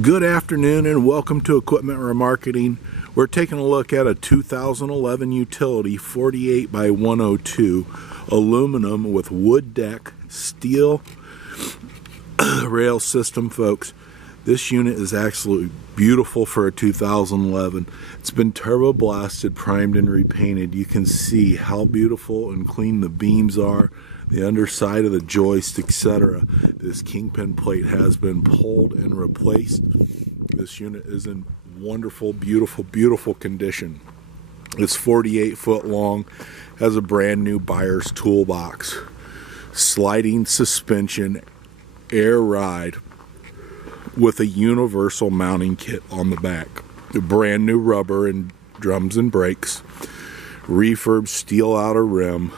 Good afternoon and welcome to Equipment Remarketing. We're taking a look at a 2011 utility 48 by 102 aluminum with wood deck, steel rail system, folks. This unit is absolutely beautiful for a 2011. It's been turbo blasted, primed, and repainted. You can see how beautiful and clean the beams are, the underside of the joist, etc. This kingpin plate has been pulled and replaced. This unit is in wonderful, beautiful, beautiful condition. It's 48 foot long, has a brand new buyer's toolbox, sliding suspension, air ride, with a universal mounting kit on the back. The brand new rubber and drums and brakes, refurb steel outer rim,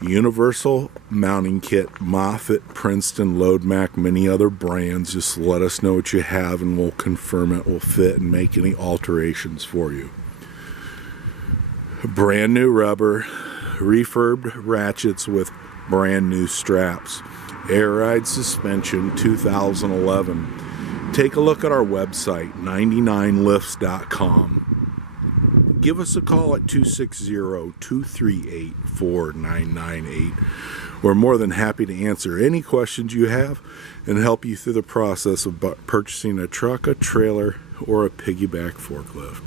universal mounting kit, Moffett, Princeton, Loadmac, many other brands. Just let us know what you have and we'll confirm it will fit and make any alterations for you. Brand new rubber, refurbed ratchets with brand new straps, air ride suspension, 2011. Take a look at our website, 99lifts.com. Give us a call at 260-238-4998. We're more than happy to answer any questions you have and help you through the process of purchasing a truck, a trailer, or a piggyback forklift.